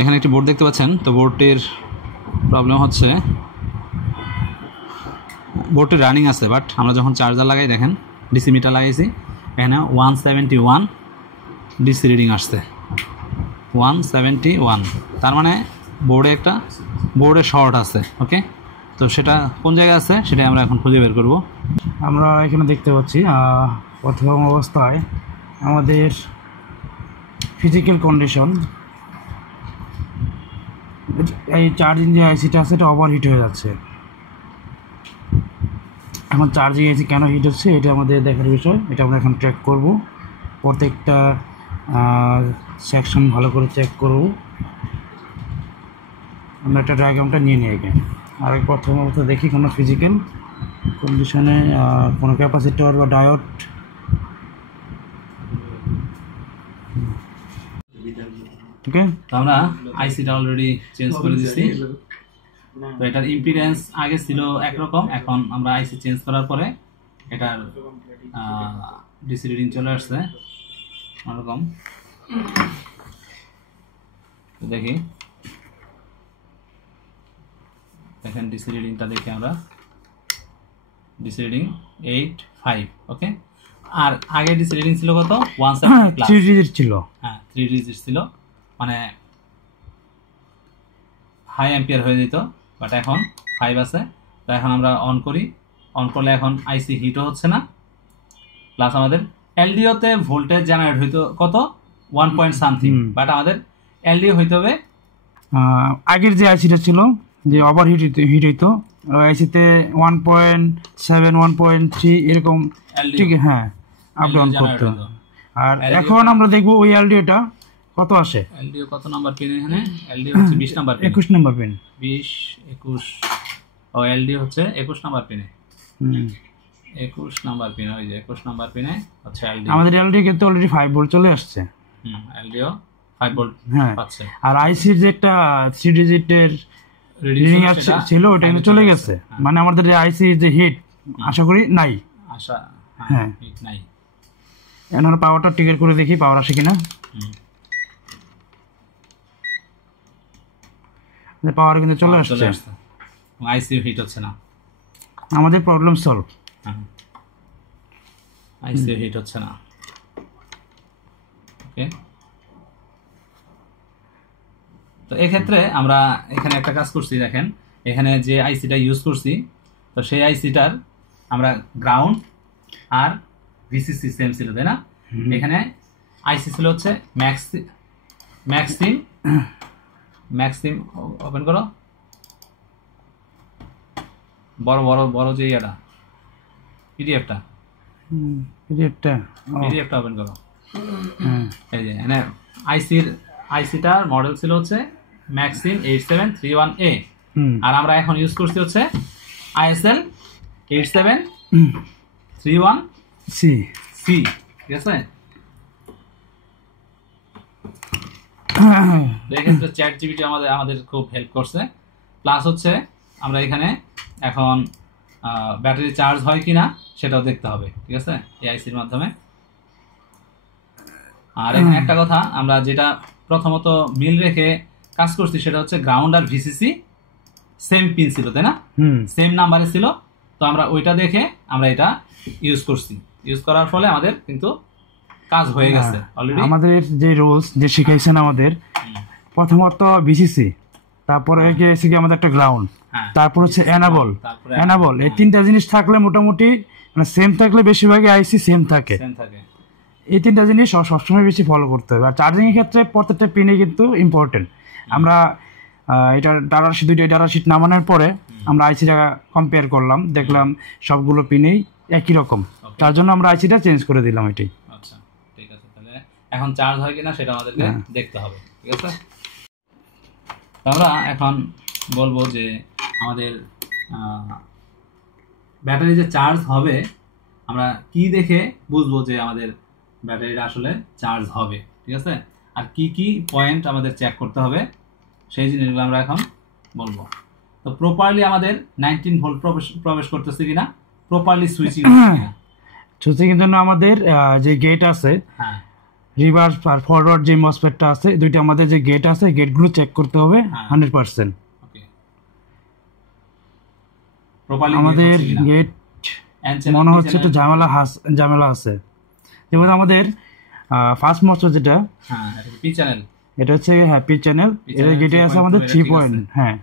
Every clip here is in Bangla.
এখানে একটি বোর্ড দেখতে পাচ্ছেন। তো বোর্ডটির প্রবলেম হচ্ছে বোর্ডটি রানিং আছে, বাট আমরা যখন চার্জার লাগাই দেখেন ডিসি মিটার লাগাইছি, এখানে 171 ডিসি রিডিং আসছে, 171। তার মানে বোর্ডে শর্ট আছে। ওকে, তো সেটা কোন জায়গায় আছে সেটাই আমরা এখন খুঁজে বের করব। আমরা এখানে দেখতে পাচ্ছি প্রথম অবস্থায় আমাদের ফিজিক্যাল কন্ডিশন, এই চার্জিং যে আইসিটা আছে এটা ওভারহিট হয়ে যাচ্ছে। এখন চার্জিং আইসি কেন হিট হচ্ছে এটা আমাদের দেখার বিষয়, এটা আমরা এখন ট্র্যাক করব। প্রত্যেকটা সেকশন ভালো করে চেক করব। আমরা একটা ডায়াগ্রামটা নিয়ে নিই এখানে। আর প্রথম অবস্থা দেখি কোনো ফিজিক্যাল কন্ডিশনে কোনো ক্যাপাসিটর বা ডায়োড। ওকে, তো আমরা আইসিটা অলরেডি চেঞ্জ করে দিয়েছি। তো এটার ইম্পিডেন্স আগে ছিল একরকম, এখন আমরা আইসি চেঞ্জ করার পরে এটার ডিসি রিডিং চলে আসছে অন্যরকম। দেখি, দেখেন ডিসি রিডিংটা দেখি আমরা, ডিসি রিডিং 85। ওকে, আর আগে ডিসি রিডিং ছিল কত? 170 প্লাস 3 ডিজিট ছিল। হ্যাঁ, 3 ডিজিট ছিল, মানে হাই অ্যাম্পিয়ার হয়ে যেত। বাট এখন 5 আছে। তো এখন আমরা অন করি, অন করলে এখন আইসি হিটও হচ্ছে না, প্লাস আমাদের এলডিওতে ভোল্টেজ জেনারেট হইতো কত 1 পয়েন্ট সামথিং, বাট আমাদের এলডিও হইতে হবে আগের যে আইসিটা ছিল যে ওভারহিট হিট হইতো আইসিতে 1.7 1.3 এরকম, ঠিক হ্যাঁ আপ ডাউন করতে। আর এখন আমরা দেখবো ওই এলডিওটা কত আসে। এলডিও কত নাম্বার পিন? এখানে এলডিও হচ্ছে 20 নাম্বার পিন, 21 নাম্বার পিন, 20 21। ও এলডিও হচ্ছে 21 নাম্বার পিনে, 21 নাম্বার পিন, ওই যে 21 নাম্বার পিনে হচ্ছে এলডিও। আমাদের এলডিও কিন্তু অলরেডি 5 ভোল্ট চলে আসছে। এলডিও 5 ভোল্ট পাচ্ছে। আর আইসির যে একটা 3 ডিজিটের রিডিং ছিল ওটা কিন্তু চলে গেছে। মানে আমাদের যে আইসি যে হিট আশা করি নাই, হ্যাঁ হিট নাই। এখন আমরা পাওয়ারটা টিকেট করে দেখি পাওয়ার আসে কিনা। পাওয়ার কিন্তু চলে আসছে, আইসি হিট হচ্ছে না। আমাদের প্রবলেম সলভ। আইসি হিট হচ্ছে না। ওকে, তো এক্ষেত্রে আমরা এখানে একটা কাজ করছি। দেখেন এখানে যে আইসিটা ইউজ করছি, তো সেই আইসিটার আমরা গ্রাউন্ড আর ভিসিসি সেম ছিল, তাই না? এখানে আইসি ছিল হচ্ছে ম্যাক্সিম ওপেন করো, বড় বড় বড় যে ইয়াটা পিডিএফটা ওপেন করো। এই যে এখানে আইসিটার মডেল ছিল হচ্ছে ম্যাক্সিম 8731A, আর আমরা এখন ইউজ করছি হচ্ছে আইএসএল 8731C। ঠিক আছে, এক্ষেত্রে চ্যাট জিপিটি আমাদের খুব হেল্প করছে। প্লাস হচ্ছে আমরা এখানে এখন ব্যাটারি চার্জ হয় কিনা সেটাও দেখতে হবে, ঠিক আছে, এই আইসির মাধ্যমে। আর এখানে একটা কথা, আমরা যেটা প্রথমত মিল রেখে কাজ করছি সেটা হচ্ছে গ্রাউন্ড আর ভিসিসি সেম পিন ছিল, তাই না? সেম নাম্বারে ছিল। তো আমরা ওইটা দেখে আমরা এটা ইউজ করছি, ইউজ করার ফলে আমাদের কিন্তু কাজ হয়ে গেছে অলরেডি। আমাদের যে রুলস যে শিখাইছেন আমাদের, প্রথমত ভিসিসি, তারপরে আমাদের একটা গ্রাউন্ড, তারপর হচ্ছে এনাবল। এই তিনটা জিনিস থাকলে মোটামুটি মানে সেম থাকলে বেশিরভাগই আইসি সেম থাকে। এই তিনটা জিনিস সবসময় বেশি ফলো করতে হবে। আর চার্জিং এর ক্ষেত্রে প্রত্যেকটা পিনই কিন্তু ইম্পর্টেন্ট। আমরা এটা দুইটা ডাটা শিট নামানোর পরে আমরা আইসিটা কম্পেয়ার করলাম, দেখলাম সবগুলো পিনেই একই রকম, তার জন্য আমরা আইসিটা চেঞ্জ করে দিলাম। এটাই। আচ্ছা, ঠিক আছে, তাহলে এখন চার্জ হয় কিনা সেটা আমাদেরকে দেখতে হবে, ঠিক আছে। আমরা এখন বলবো যে আমাদের ব্যাটারি যে চার্জ হবে, আমরা কি দেখে বুঝবো যে আমাদের ব্যাটারিটা আসলে চার্জ হবে, ঠিক আছে, আর কি কি পয়েন্ট আমাদের চেক করতে হবে সেই জিনিসগুলো আমরা এখন বলবো। তো প্রপারলি আমাদের 19 ভোল্ট প্রবেশ করতেছে কিনা, প্রপারলি সুইচিং সুইচিং এর জন্য আমাদের যে গেট আছে রিভার্স আর ফরওয়ার্ড যে মসফেটটা আছে দুইটা আমাদের যে গেট আছে গেটগুলো চেক করতে হবে 100%। ওকে, প্রপারলি আমাদের গেট মনে হচ্ছে একটু ঝামেলা আছে। যেমন আমাদের ফার্স্ট মসফেট যেটা, হ্যাঁ এটা পি চ্যানেল, এটা হচ্ছে হ্যাপি চ্যানেল, এর গেটে আছে আমাদের 3 পয়েন্ট, হ্যাঁ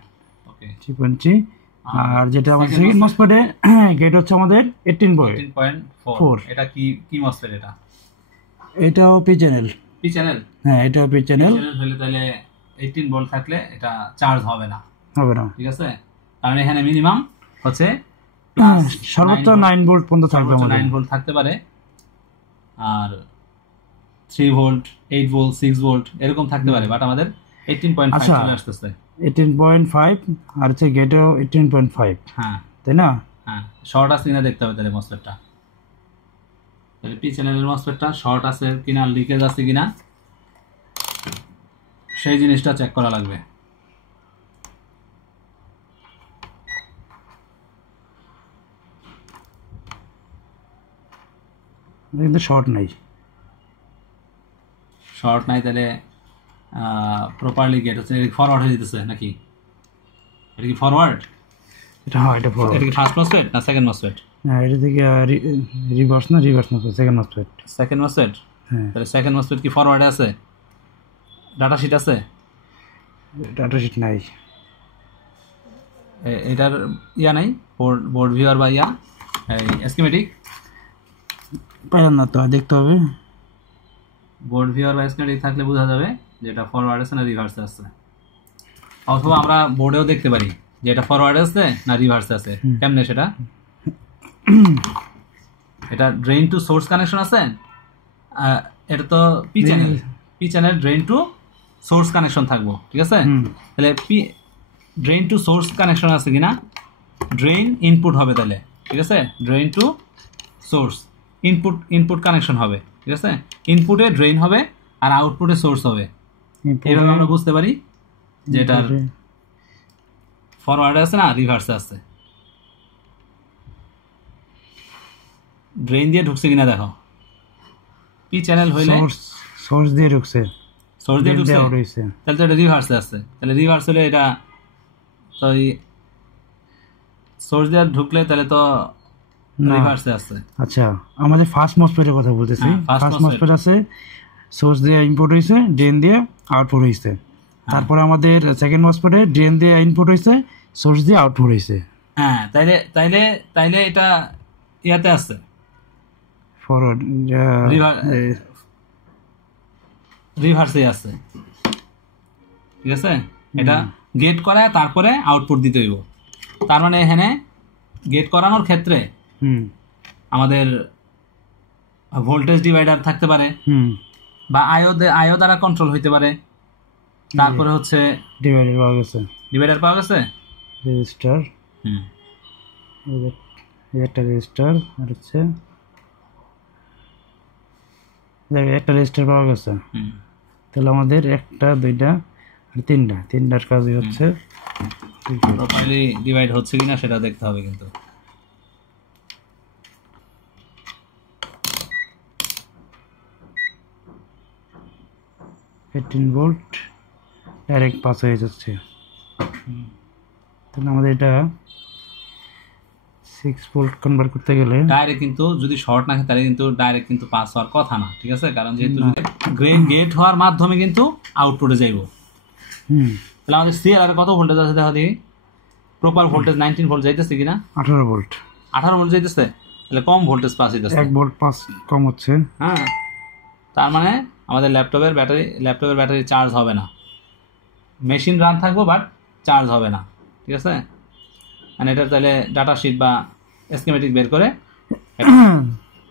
ওকে 3.3। আর যেটা আমাদের সেকেন্ড মসফেটে গেট হচ্ছে আমাদের 18.4। এটা কি মসফেট? এটাও পি চ্যানেল। পি চ্যানেল, হ্যাঁ এটাও পি চ্যানেল। হলে তাহলে 18 ভোল্ট থাকলে এটা চার্জ হবে না, ঠিক আছে? কারণ এখানে মিনিমাম হচ্ছে সর্বোচ্চ 9 ভোল্ট পর্যন্ত থাকবে, 9 ভোল্ট থাকতে পারে, আর 3 ভোল্ট 8 ভোল্ট 6 ভোল্ট এরকম থাকতে পারে, বাট আমাদের 18.5 চলে আসতেছে। 18.5 আর হচ্ছে গেটও 18.5, হ্যাঁ তাই না? হ্যাঁ, শর্ট আছে কিনা দেখতে হবে তাহলে মসফেটটা, তাহলে পি চ্যানেলের মসফেটটা শর্ট আছে কিনা, লিকেজ আছে কিনা সেই জিনিসটা চেক করা লাগবে। কিন্তু শর্ট নাই তাহলে প্রপারলি গেট হচ্ছে ফরওয়ার্ড হয়ে যেতেছে নাকি? এটা কি ফরওয়ার্ড? এটা হ্যাঁ এটা ফরওয়ার্ড। এটা কি ফার্স্ট মসফেট না সেকেন্ড মসফেট? হ্যাঁ এটা থেকে রিভার্স মসফেট, সেকেন্ড মসফেট। হ্যাঁ, তাহলে সেকেন্ড মসফেট কি ফরওয়ার্ডে আছে? ডাটা শিট আছে? ডাটা শিট নাই। এটার ইয়া নাই, বোর্ড ভিউয়ার বা ইয়া স্কিমেটিক পাইলাম না তো, দেখতে হবে। বোর্ড ভিউয়ার বা স্কিমেটিক থাকলে বোঝা যাবে যে এটা ফরওয়ার্ড আছে না রিভার্সে আছে, অথবা আমরা বোর্ডেও দেখতে পারি যে এটা ফরওয়ার্ডে আছে না রিভার্সে আছে। কেমনে সেটা? এটা ড্রেন টু সোর্স কানেকশন আছে, এটা তো P channel drain to source connection থাকবো, ঠিক আছে? তাহলে ড্রেন টু সোর্স কানেকশন আছে কিনা, ড্রেন ইনপুট হবে তাহলে, ঠিক আছে? Drain to source input connection হবে, ঠিক আছে? ইনপুটে ড্রেন হবে আর আউটপুটে সোর্স হবে। এইভাবে আমরা বুঝতে পারি যে এটার ফরওয়ার্ডে আছে না রিভার্সে আছে। ড্রেন দিয়ে ঢুকছে কিনা দেখো, পি চ্যানেল হইলে সোর্স দিয়ে ঢুকছে, তাহলে তো এটা রিভার্সে আছে। তাহলে রিভার্স হলে এটা তো সোর্স দিয়ে ঢুকলে তাহলে তো রিভার্সে আছে। আচ্ছা, আমাদের ফার্স্ট মসফেটের কথা বলতেছি। ফার্স্ট মসফেট আছে, সোর্স দিয়ে ইনপুট হইছে, ড্রেন দিয়ে আউটপুট হইছে। তারপরে আমাদের সেকেন্ড মসফেটে ড্রেন দিয়ে ইনপুট হইছে, সোর্স দিয়ে আউটপুট হইছে। হ্যাঁ, তাইলে এটা ইয়াতে আছে ফরওয়ার্ড রিভার্সে আছে, ঠিক আছে? এটা গেট করায় তারপরে আউটপুট দিতে হইব। তার মানে এখানে গেট করানোর ক্ষেত্রে আমাদের ভোল্টেজ ডিভাইডার থাকতে পারে, বা আইও দ্বারা কন্ট্রোল হইতে পারে। তারপরে হচ্ছে ডিভাইডার পাওয়া গেছে, রেজিস্টার, একটা রেজিস্টার আর হচ্ছে একটা রেজিস্টার পাওয়া গেছে। তাহলে আমাদের একটা, দুইটা আর তিনটার কাজই হচ্ছে প্রপারলি ডিভাইড হচ্ছে কিনা সেটা দেখতে হবে। কিন্তু 18 ভোল্ট ডাইরেক্ট পাস হয়ে যাচ্ছে। তাহলে আমাদের এটা 6 ভোল্ট কনভার্ট করতে গেলে ডাইরেক্ট কিন্তু যদি শর্ট না থাকে তাহলে কিন্তু ডাইরেক্ট কিন্তু পাস হওয়ার কথা না, ঠিক আছে? কারণ যেহেতু গেট হওয়ার মাধ্যমে কিন্তু আউটপুটে যাইব। তাহলে আমাদের সিএলআর কত ভোল্টেজ আছে দেখো দেখি। প্রপার ভোল্টেজ 19 ভোল্ট যাইতেছে কিনা? 18 ভোল্ট। 18 ভোল্ট যাইতেছে, তাহলে কম ভোল্টেজ পাস হইতেছে, 1 ভোল্ট পাস কম হচ্ছে। হ্যাঁ, তার মানে আমাদের ল্যাপটপের ব্যাটারি চার্জ হবে না। মেশিন রান থাকবো বাট চার্জ হবে না, ঠিক আছে? মানে এটা তাহলে ডাটা শিট বা স্কিমেটিক বের করে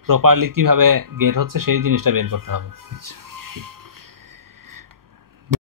প্রপারলি কিভাবে গেট হচ্ছে সেই জিনিসটা বের করতে হবে।